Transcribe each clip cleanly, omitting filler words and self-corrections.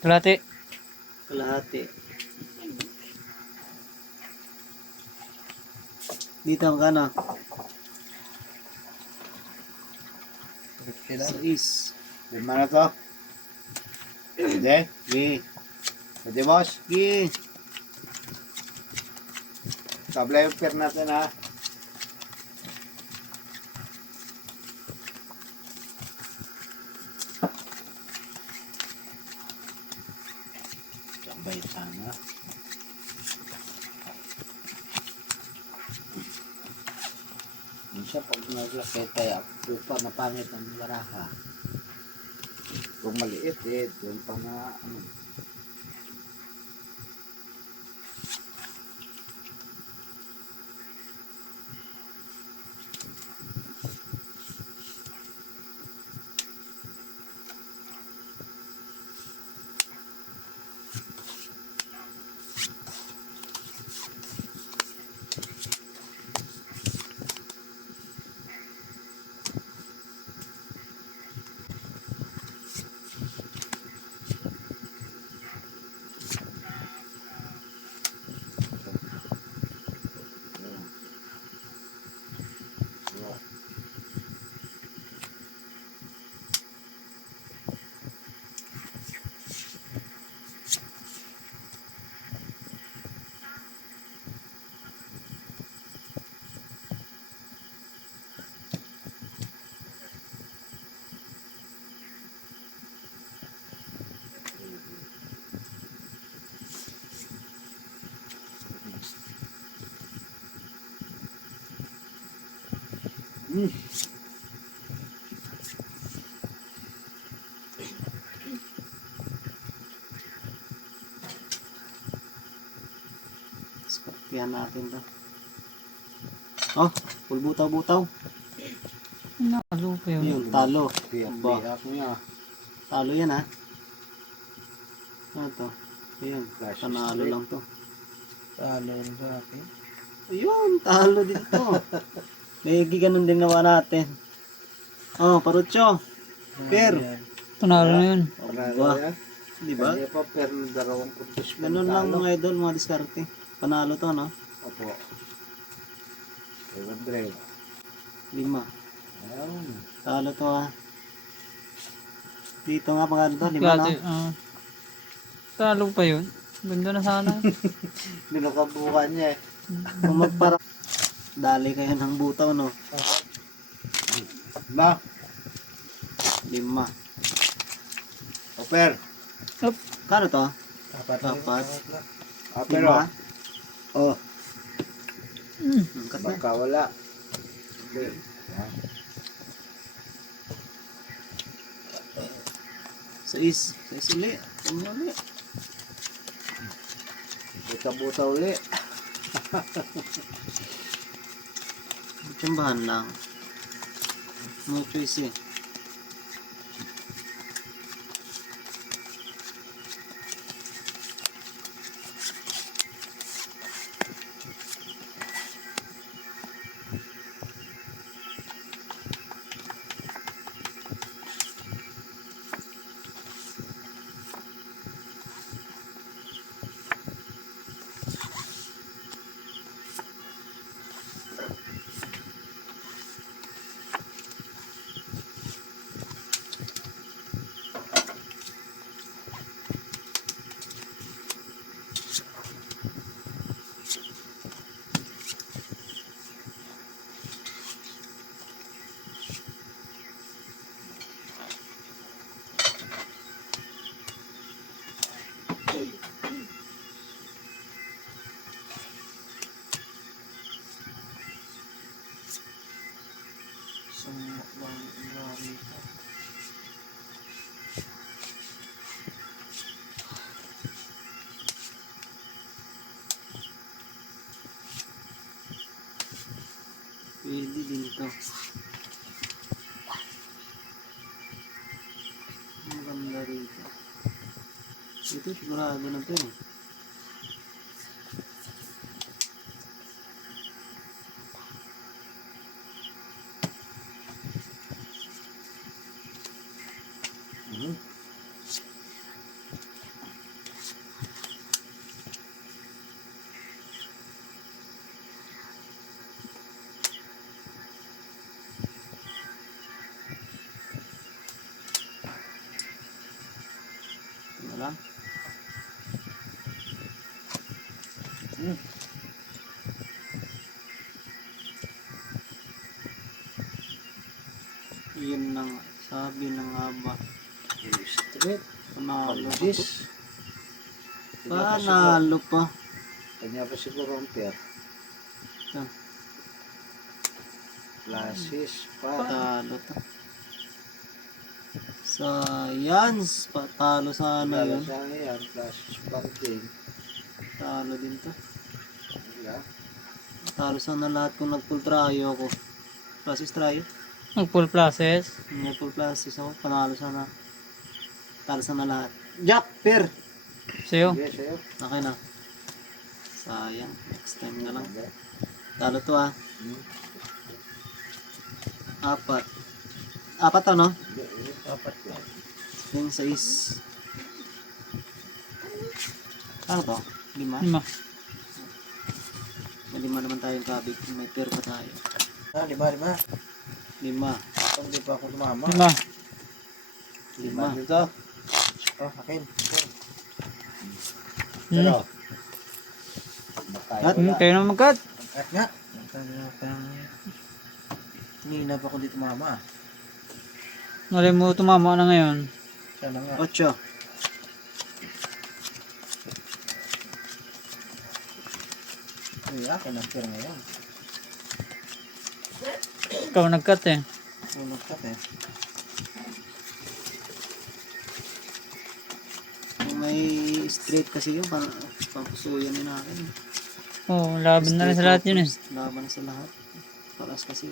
Kalahati. Kalahati. Dito magkano? 6. Lima na to. Pwede? Okay. Pwede, boss? Okay. Tabla yung pair natin, ha? Sabay sana. Minsan pag naglaki kaya pupa na pangit ang baraha. Kung maliit doon pa na ano. Skorpian natin to. Oh, pulbutaw-butaw. Nakalo pa yun. Yun, talo. Biyak niya. Talo yan ha. Ano to? Ayan, Flash panalo straight. lang to. Talo rin sa akin. Ayun, talo dito. May ganun din nawa natin. Oh, Parucho. Per. Panalo na yun. Panalo Ba? yan. Di ba? Kanya pa per ng dalawang puntos. Ganun lang mga idol, mga diskarte. Panalo to, no? Opo. 700. 5. Ayun. Talo to ha. Dito nga pang ano to, 5 no? Kalahati. Talo pa yun. Ganda na sana. Binakabukan niya eh. Kung magpara... Dali kayo ng butaw, no? Ma, 5. o per. Kano to? Apat. Apat. Pero, 5. oh, Kat na. baka wala. Okay. Yan. 6. 6 ulit. Ano ulit? Buta-buta uli. Tsambahan lang. No choice eh. Sumuk lang ang pwede din ito. Maganda rito. Ito sigurado na ito eh. Haba. Straight. Panalo. This. Panalo pa. Kanya pa siguro ang pair. Ito. Classes pa. Patalo to. Science. Patalo sana Lalo yun. sa yan. Classes pa din. Talo din to. Wala. Talo sana lahat kung nag-full tryo ako. Classes tryo. Mag full process. Nag-full classes ako. Panalo sana. Talo sana lahat. Jack, pair. Sa'yo. Sige, sa'yo. Okay na. Sayang. Next time na lang. Hindi. Talo to ah. Hmm. 4. 4 to no? Hindi, dapat yan. Yung 6. Ano to? 5? Lima. May 5 naman tayong kabig. May pair pa tayo. Lima. 5. Hindi pa ako tumama. Lima. 5. Dito. Oh, akin. Hmm. At- Kayo na magkat. At nga. Nina pa ako dito mama. Nalay mo tumama na ngayon. Sana nga. 8. Uy, akin ang pair ngayon. Ikaw nagkat eh. Ulog ka eh. Kung may straight kasi yun, pangkusuyan yun natin. Oo, laban na rin sa lahat yun eh. Laban sa lahat. Paras kasi.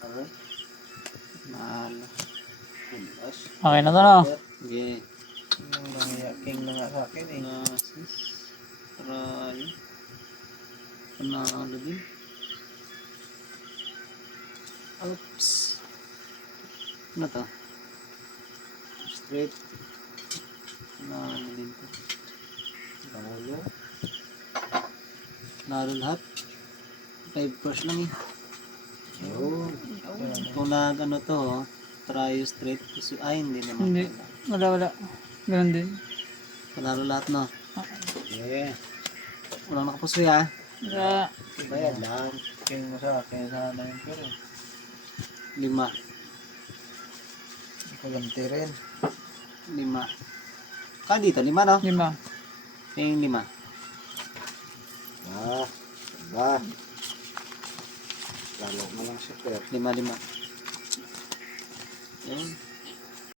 Alright. Mahal. Kulas. Okay na to no? Yeah. Yung nangiyaking na nga sa akin eh. Classes. Try. Panalo din. Oops. Ano to? Straight. Panalo din to. Pangulo. Panalo lahat. 5 course lang eh. Yun. Kung nag ano to, try straight. Ay, hindi naman. Hindi. Wala. Ganun din. Panalo lahat no. Yeah. Walang nakapusoy ha. Wala. Bayad lang. King mo sa akin sana yung pair eh. 5. Kaganti rin. 5. Ka dito, 5 no? Lima. Yung 5. Ba. Lalo mo lang si pair. 5. Yun.